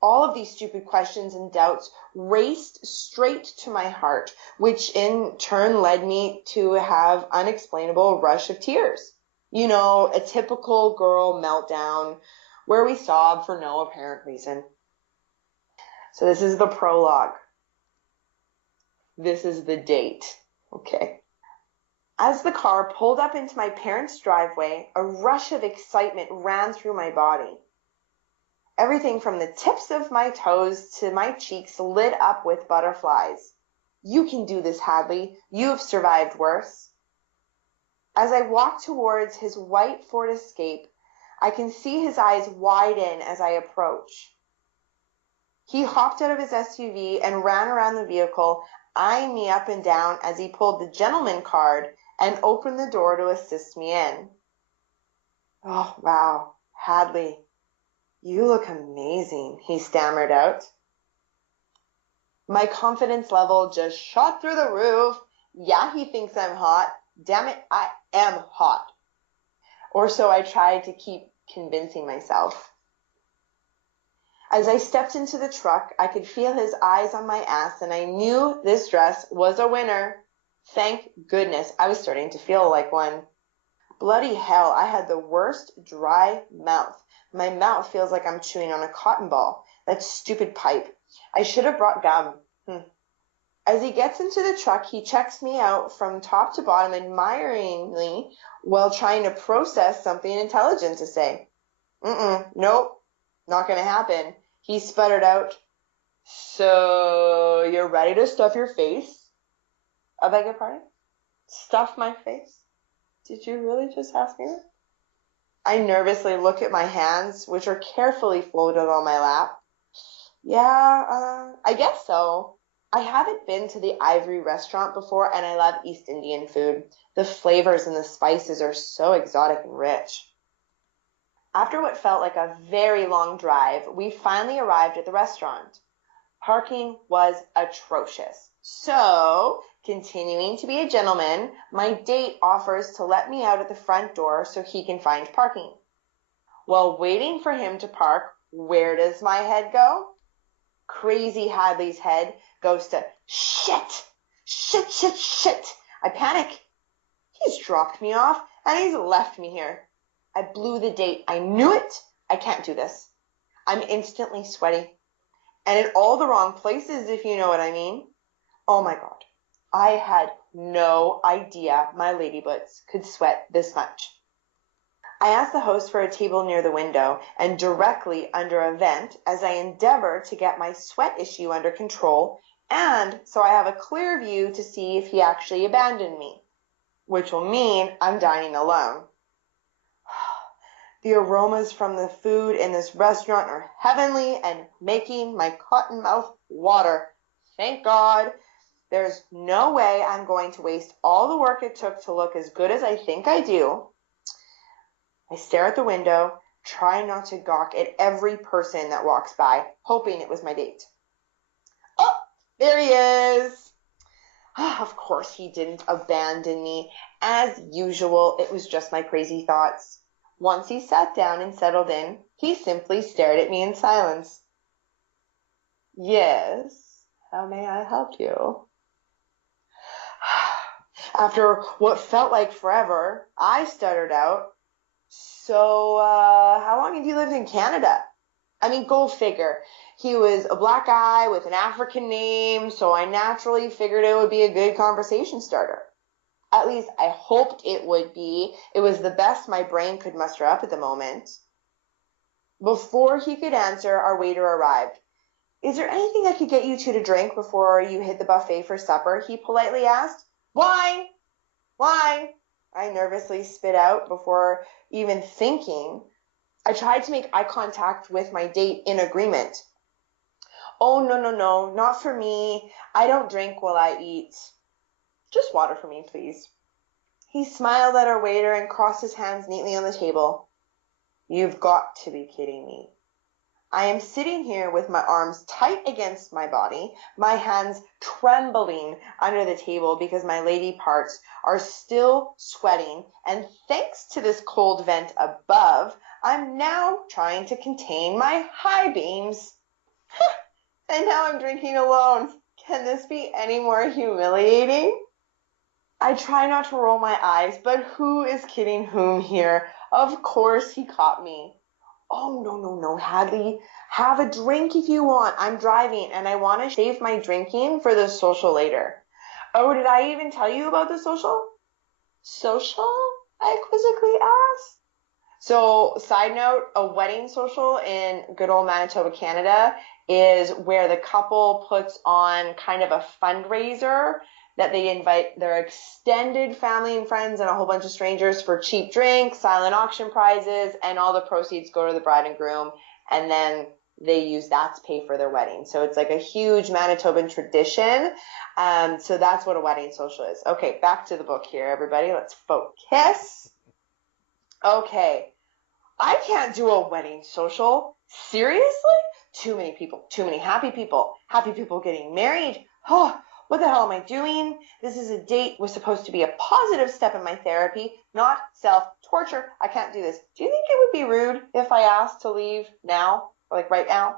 All of these stupid questions and doubts raced straight to my heart, which in turn led me to have unexplainable rush of tears. You know, a typical girl meltdown where we sob for no apparent reason. So this is the prologue. This is the date. Okay. As the car pulled up into my parents' driveway, a rush of excitement ran through my body. Everything from the tips of my toes to my cheeks lit up with butterflies. You can do this, Hadley. You have survived worse. As I walked towards his white Ford Escape, I can see his eyes widen as I approach. He hopped out of his SUV and ran around the vehicle, eyeing me up and down as he pulled the gentleman card and opened the door to assist me in. Oh, wow, Hadley. You look amazing, he stammered out. My confidence level just shot through the roof. Yeah, he thinks I'm hot. Damn it, I am hot. Or so I tried to keep convincing myself. As I stepped into the truck, I could feel his eyes on my ass, and I knew this dress was a winner. Thank goodness, I was starting to feel like one. Bloody hell, I had the worst dry mouth. My mouth feels like I'm chewing on a cotton ball. That stupid pipe. I should have brought gum. As he gets into the truck, he checks me out from top to bottom admiringly while trying to process something intelligent to say. Nope, not gonna happen. He sputtered out, so you're ready to stuff your face? I beg your pardon? Stuff my face? Did you really just ask me that? I nervously look at my hands, which are carefully folded on my lap. Yeah, I guess so. I haven't been to the Ivory restaurant before, and I love East Indian food. The flavors and the spices are so exotic and rich. After what felt like a very long drive, we finally arrived at the restaurant. Parking was atrocious. So, continuing to be a gentleman, my date offers to let me out at the front door so he can find parking. While waiting for him to park, where does my head go? Crazy Hadley's head goes to shit. I panic. He's dropped me off and he's left me here. I blew the date. I knew it. I can't do this. I'm instantly sweaty. And in all the wrong places, if you know what I mean. Oh my God. I had no idea my lady butts could sweat this much. I asked the host for a table near the window and directly under a vent as I endeavor to get my sweat issue under control and so I have a clear view to see if he actually abandoned me, which will mean I'm dining alone. The aromas from the food in this restaurant are heavenly and making my cotton mouth water. Thank God. There's no way I'm going to waste all the work it took to look as good as I think I do. I stare at the window, try not to gawk at every person that walks by, hoping it was my date. Oh, there he is. Of course he didn't abandon me. As usual, it was just my crazy thoughts. Once he sat down and settled in, he simply stared at me in silence. Yes, how may I help you? After what felt like forever, I stuttered out, so, how long have you lived in Canada? I mean, go figure. He was a black guy with an African name, so I naturally figured it would be a good conversation starter. At least I hoped it would be. It was the best my brain could muster up at the moment. Before he could answer, our waiter arrived. Is there anything I could get you two to drink before you hit the buffet for supper? He politely asked. Wine! Wine, I nervously spit out before even thinking. I tried to make eye contact with my date in agreement. Oh, no, not for me. I don't drink while I eat. Just water for me, please. He smiled at our waiter and crossed his hands neatly on the table. You've got to be kidding me. I am sitting here with my arms tight against my body, my hands trembling under the table because my lady parts are still sweating, and thanks to this cold vent above, I'm now trying to contain my high beams. And now I'm drinking alone. Can this be any more humiliating? I try not to roll my eyes, but who is kidding whom here? Of course he caught me. Oh, no, Hadley. Have a drink if you want. I'm driving, and I want to save my drinking for the social later. Oh, did I even tell you about the social? Social? I quizzically asked. So, side note, a wedding social in good old Manitoba, Canada, is where the couple puts on kind of a fundraiser that they invite their extended family and friends and a whole bunch of strangers for cheap drinks, silent auction prizes, and all the proceeds go to the bride and groom, and then they use that to pay for their wedding. So it's like a huge Manitoban tradition. So that's what a wedding social is. Okay, back to the book here, everybody. Let's focus. Okay, I can't do a wedding social. Seriously? Too many people, too many happy people getting married. Oh, what the hell am I doing? This is a date was supposed to be a positive step in my therapy, not self-torture. I can't do this. Do you think it would be rude if I asked to leave now, like right now?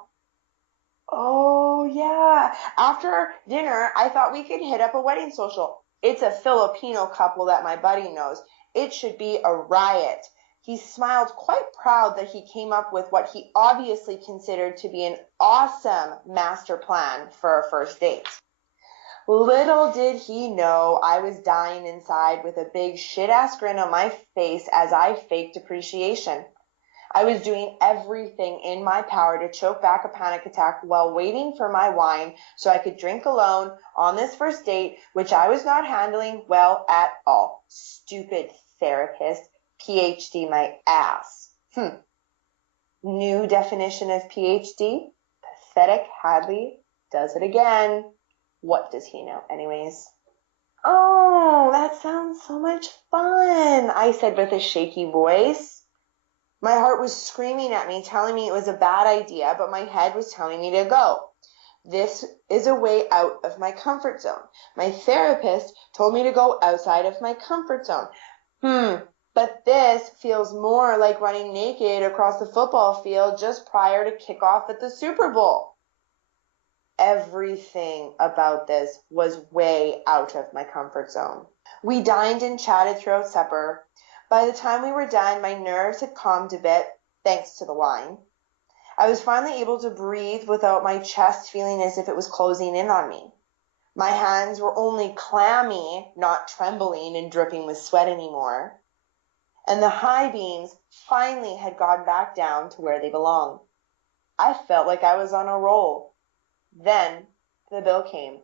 Oh, yeah. After dinner, I thought we could hit up a wedding social. It's a Filipino couple that my buddy knows. It should be a riot. He smiled, quite proud that he came up with what he obviously considered to be an awesome master plan for our first date. Little did he know I was dying inside with a big shit-ass grin on my face as I faked appreciation. I was doing everything in my power to choke back a panic attack while waiting for my wine so I could drink alone on this first date, which I was not handling well at all. Stupid therapist. PhD my ass. New definition of PhD. Pathetic Hadley does it again. What does he know anyways? Oh, that sounds so much fun, I said with a shaky voice. My heart was screaming at me, telling me it was a bad idea, but my head was telling me to go. This is a way out of my comfort zone. My therapist told me to go outside of my comfort zone. But this feels more like running naked across the football field just prior to kickoff at the Super Bowl. Everything about this was way out of my comfort zone. We dined and chatted throughout supper. By the time we were done, my nerves had calmed a bit, thanks to the wine. I was finally able to breathe without my chest feeling as if it was closing in on me. My hands were only clammy, not trembling and dripping with sweat anymore. And the high beams finally had gone back down to where they belong. I felt like I was on a roll. Then the bill came.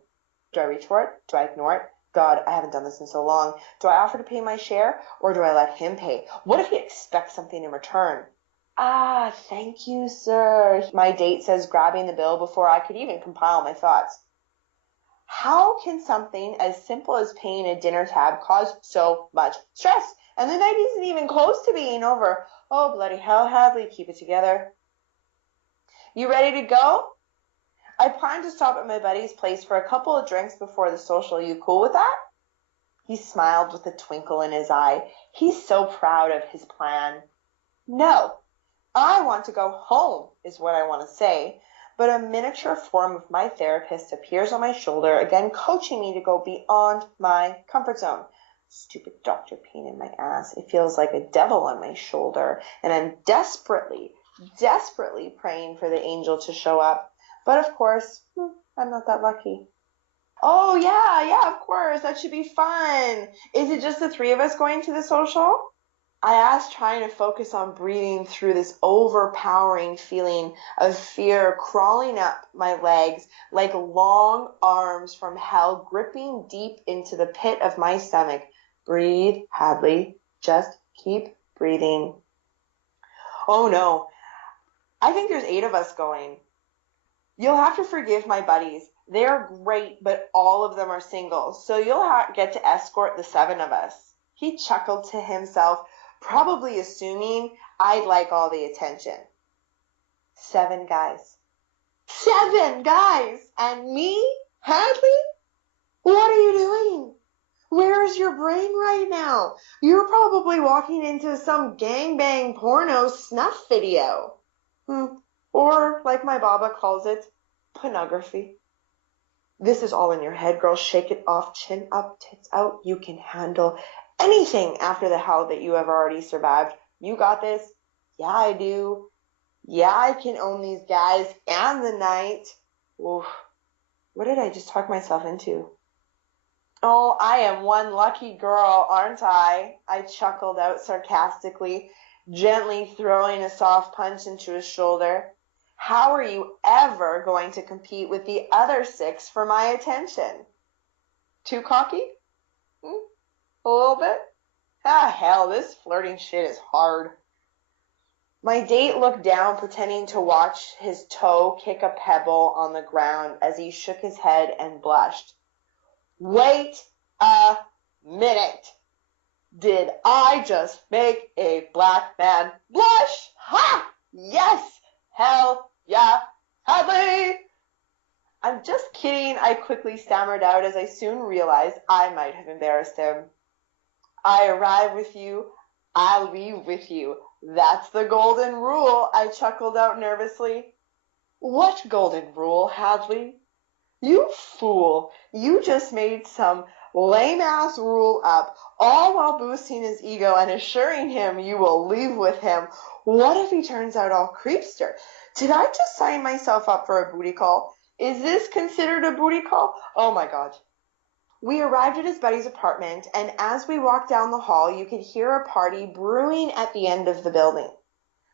Do I reach for it? Do I ignore it? God, I haven't done this in so long. Do I offer to pay my share, or do I let him pay? What if he expects something in return? Ah, thank you, sir. My date says, grabbing the bill before I could even compile my thoughts. How can something as simple as paying a dinner tab cause so much stress? And the night isn't even close to being over. Oh, bloody hell, Hadley, keep it together. You ready to go? I planned to stop at my buddy's place for a couple of drinks before the social. You cool with that? He smiled with a twinkle in his eye. He's so proud of his plan. No, I want to go home, is what I want to say. But a miniature form of my therapist appears on my shoulder, again coaching me to go beyond my comfort zone. Stupid doctor pain in my ass. It feels like a devil on my shoulder, and I'm desperately praying for the angel to show up. But of course, I'm not that lucky. Oh, yeah, of course. That should be fun. Is it just the three of us going to the social? I asked, trying to focus on breathing through this overpowering feeling of fear crawling up my legs like long arms from hell gripping deep into the pit of my stomach. Breathe, Hadley. Just keep breathing. Oh no, I think there's 8 of us going. You'll have to forgive my buddies. They're great, but all of them are singles, so you'll get to escort the 7 of us. He chuckled to himself, probably assuming I'd like all the attention. 7 guys. 7 guys! And me? Hadley? What are you doing? Where's your brain right now? You're probably walking into some gangbang porno snuff video. Or, like my Baba calls it, pornography. This is all in your head, girl. Shake it off, chin up, tits out. You can handle anything after the hell that you have already survived. You got this. Yeah, I do. Yeah, I can own these guys and the night. Oof. What did I just talk myself into? Oh, I am one lucky girl, aren't I? I chuckled out sarcastically, gently throwing a soft punch into his shoulder. How are you ever going to compete with the other 6 for my attention? Too cocky? A little bit? Hell, this flirting shit is hard. My date looked down, pretending to watch his toe kick a pebble on the ground as he shook his head and blushed. Wait a minute. Did I just make a black man blush? Ha! Yes! Hell yeah! Hadley! I'm just kidding, I quickly stammered out as I soon realized I might have embarrassed him. I arrive with you, I'll leave with you. That's the golden rule, I chuckled out nervously. What golden rule, Hadley? You fool, you just made some lame-ass rule up, all while boosting his ego and assuring him you will leave with him. What if he turns out all creepster? Did I just sign myself up for a booty call? Is this considered a booty call? Oh my God. We arrived at his buddy's apartment, and as we walked down the hall, you could hear a party brewing at the end of the building.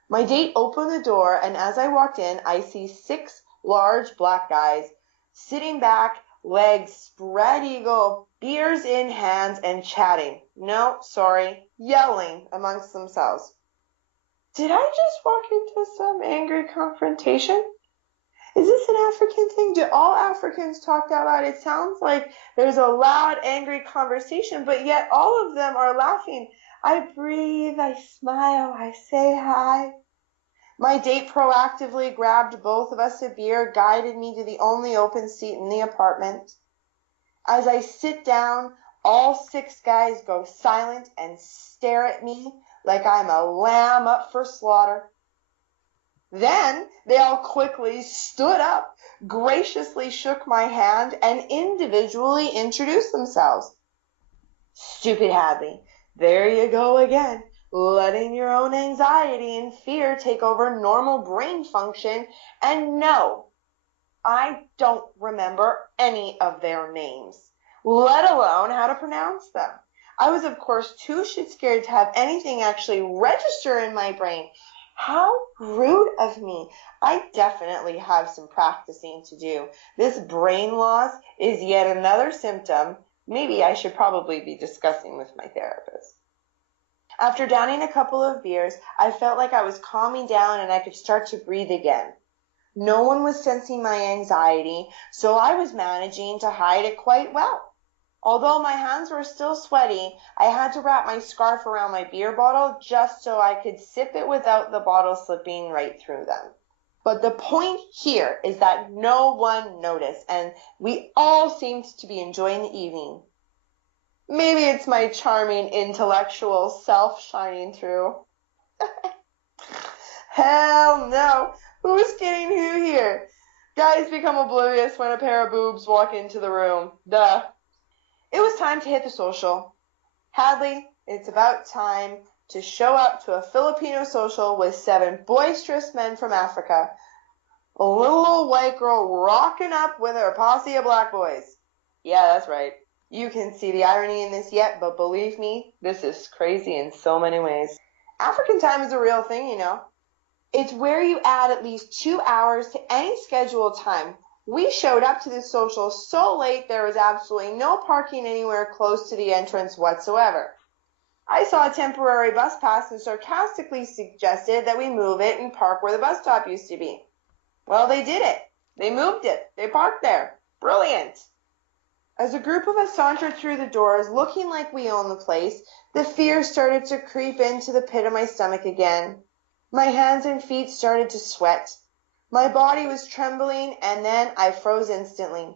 My date opened the door, and as I walked in, I see 6 large black guys sitting back, legs spread eagle, beers in hands, and chatting. No, sorry, yelling amongst themselves. Did I just walk into some angry confrontation? Is this an African thing? Do all Africans talk that loud? It sounds like there's a loud, angry conversation, but yet all of them are laughing. I breathe, I smile, I say hi. My date proactively grabbed both of us a beer, guided me to the only open seat in the apartment. As I sit down, all 6 guys go silent and stare at me like I'm a lamb up for slaughter. Then they all quickly stood up, graciously shook my hand, and individually introduced themselves. Stupid Hadley, there you go again, letting your own anxiety and fear take over normal brain function. And no, I don't remember any of their names, let alone how to pronounce them. I was, of course, too shit scared to have anything actually register in my brain. How rude of me. I definitely have some practicing to do. This brain loss is yet another symptom maybe I should probably be discussing with my therapist. After downing a couple of beers, I felt like I was calming down and I could start to breathe again. No one was sensing my anxiety, so I was managing to hide it quite well. Although my hands were still sweaty, I had to wrap my scarf around my beer bottle just so I could sip it without the bottle slipping right through them. But the point here is that no one noticed, and we all seemed to be enjoying the evening. Maybe it's my charming intellectual self shining through. Hell no! Who's kidding who here? Guys become oblivious when a pair of boobs walk into the room. Duh. It was time to hit the social. Hadley, it's about time to show up to a Filipino social with 7 boisterous men from Africa. A little old white girl rocking up with her posse of black boys. Yeah, that's right. You can see the irony in this yet, but believe me, this is crazy in so many ways. African time is a real thing, you know. It's where you add at least 2 hours to any scheduled time, We showed up to the social so late there was absolutely no parking anywhere close to the entrance whatsoever. I saw a temporary bus pass and sarcastically suggested that we move it and park where the bus stop used to be. Well, they did it. They moved it. They parked there. Brilliant. As a group of us sauntered through the doors, looking like we owned the place, the fear started to creep into the pit of my stomach again. My hands and feet started to sweat. My body was trembling, and then I froze instantly.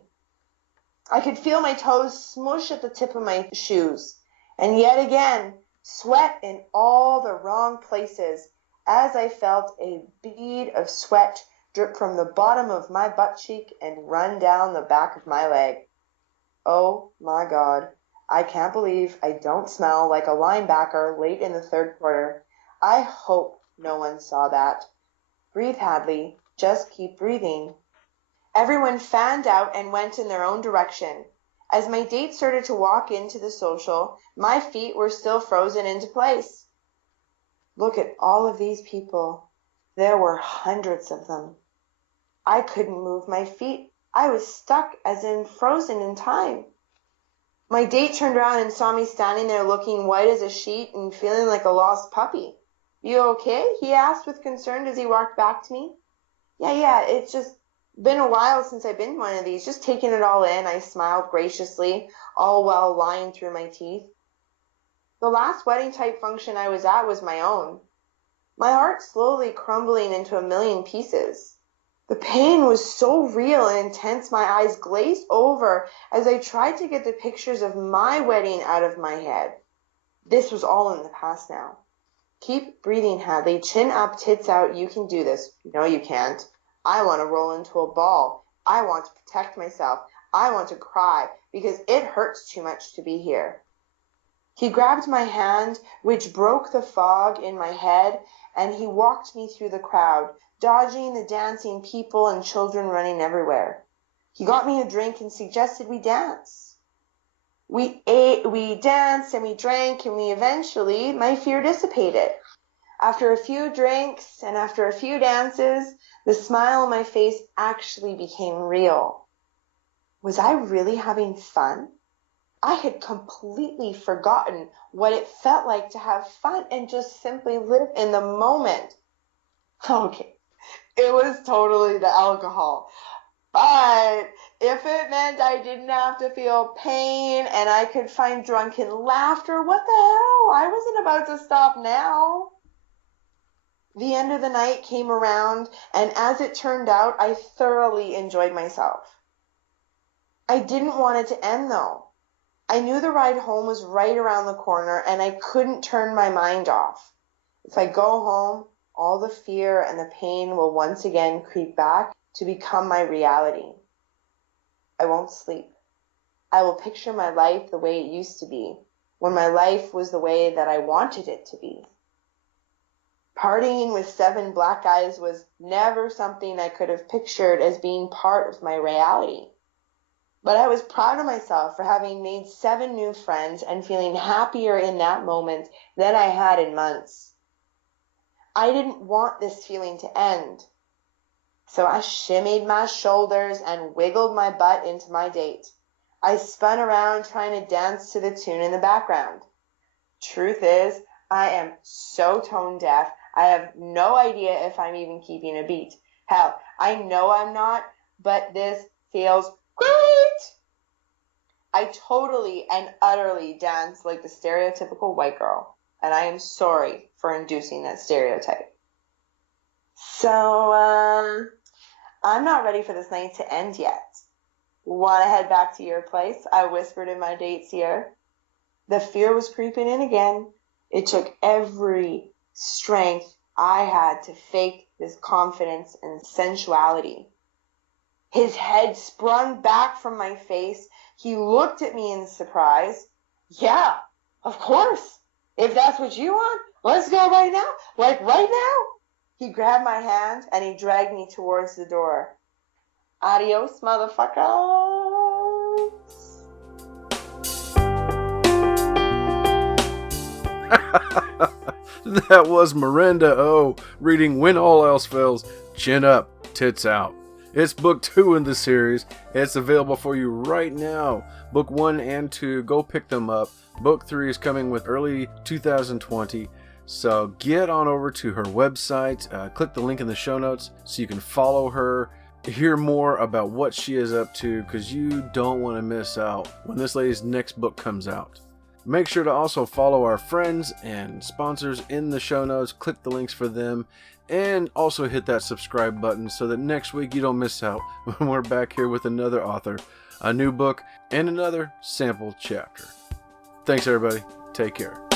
I could feel my toes smush at the tip of my shoes. And yet again, sweat in all the wrong places, as I felt a bead of sweat drip from the bottom of my butt cheek and run down the back of my leg. Oh my God, I can't believe I don't smell like a linebacker late in the third quarter. I hope no one saw that. Breathe, Hadley. Just keep breathing. Everyone fanned out and went in their own direction. As my date started to walk into the social, my feet were still frozen into place. Look at all of these people. There were hundreds of them. I couldn't move my feet. I was stuck, as in frozen in time. My date turned around and saw me standing there looking white as a sheet and feeling like a lost puppy. You okay? He asked with concern as he walked back to me. Yeah, it's just been a while since I've been to one of these. Just taking it all in, I smiled graciously, all while lying through my teeth. The last wedding type function I was at was my own. My heart slowly crumbling into a million pieces. The pain was so real and intense my eyes glazed over as I tried to get the pictures of my wedding out of my head. This was all in the past now. Keep breathing, Hadley. Chin up, tits out. You can do this. No, you can't. I want to roll into a ball. I want to protect myself. I want to cry because it hurts too much to be here. He grabbed my hand, which broke the fog in my head, and he walked me through the crowd, dodging the dancing people and children running everywhere. He got me a drink and suggested we dance. We ate, we danced, and we drank, and eventually, my fear dissipated. After a few drinks and after a few dances, the smile on my face actually became real. Was I really having fun? I had completely forgotten what it felt like to have fun and just simply live in the moment. Okay, it was totally the alcohol. But if it meant I didn't have to feel pain and I could find drunken laughter, what the hell? I wasn't about to stop now. The end of the night came around, and as it turned out, I thoroughly enjoyed myself. I didn't want it to end, though. I knew the ride home was right around the corner, and I couldn't turn my mind off. If I go home, all the fear and the pain will once again creep back to become my reality. I won't sleep. I will picture my life the way it used to be, when my life was the way that I wanted it to be. Partying with 7 black guys was never something I could have pictured as being part of my reality. But I was proud of myself for having made 7 new friends and feeling happier in that moment than I had in months. I didn't want this feeling to end. So I shimmied my shoulders and wiggled my butt into my date. I spun around trying to dance to the tune in the background. Truth is, I am so tone deaf, I have no idea if I'm even keeping a beat. Hell, I know I'm not, but this feels great! I totally and utterly dance like the stereotypical white girl, and I am sorry for inducing that stereotype. So, I'm not ready for this night to end yet. Want to head back to your place? I whispered in my date's ear. The fear was creeping in again. It took every strength I had to fake this confidence and sensuality. His head sprung back from my face. He looked at me in surprise. Yeah, of course. If that's what you want, let's go right now. Like right now. He grabbed my hand and he dragged me towards the door. Adios, motherfuckers. That was Miranda Oh reading When All Else Fails, Chin Up, Tits Out. It's book 2 in the series. It's available for you right now. Book 1 and 2, go pick them up. Book 3 is coming with early 2020. So get on over to her website, click the link in the show notes so you can follow her, hear more about what she is up to, because you don't want to miss out when this lady's next book comes out. Make sure to also follow our friends and sponsors in the show notes, click the links for them, and also hit that subscribe button so that next week you don't miss out when we're back here with another author, a new book, and another sample chapter. Thanks everybody. Take care.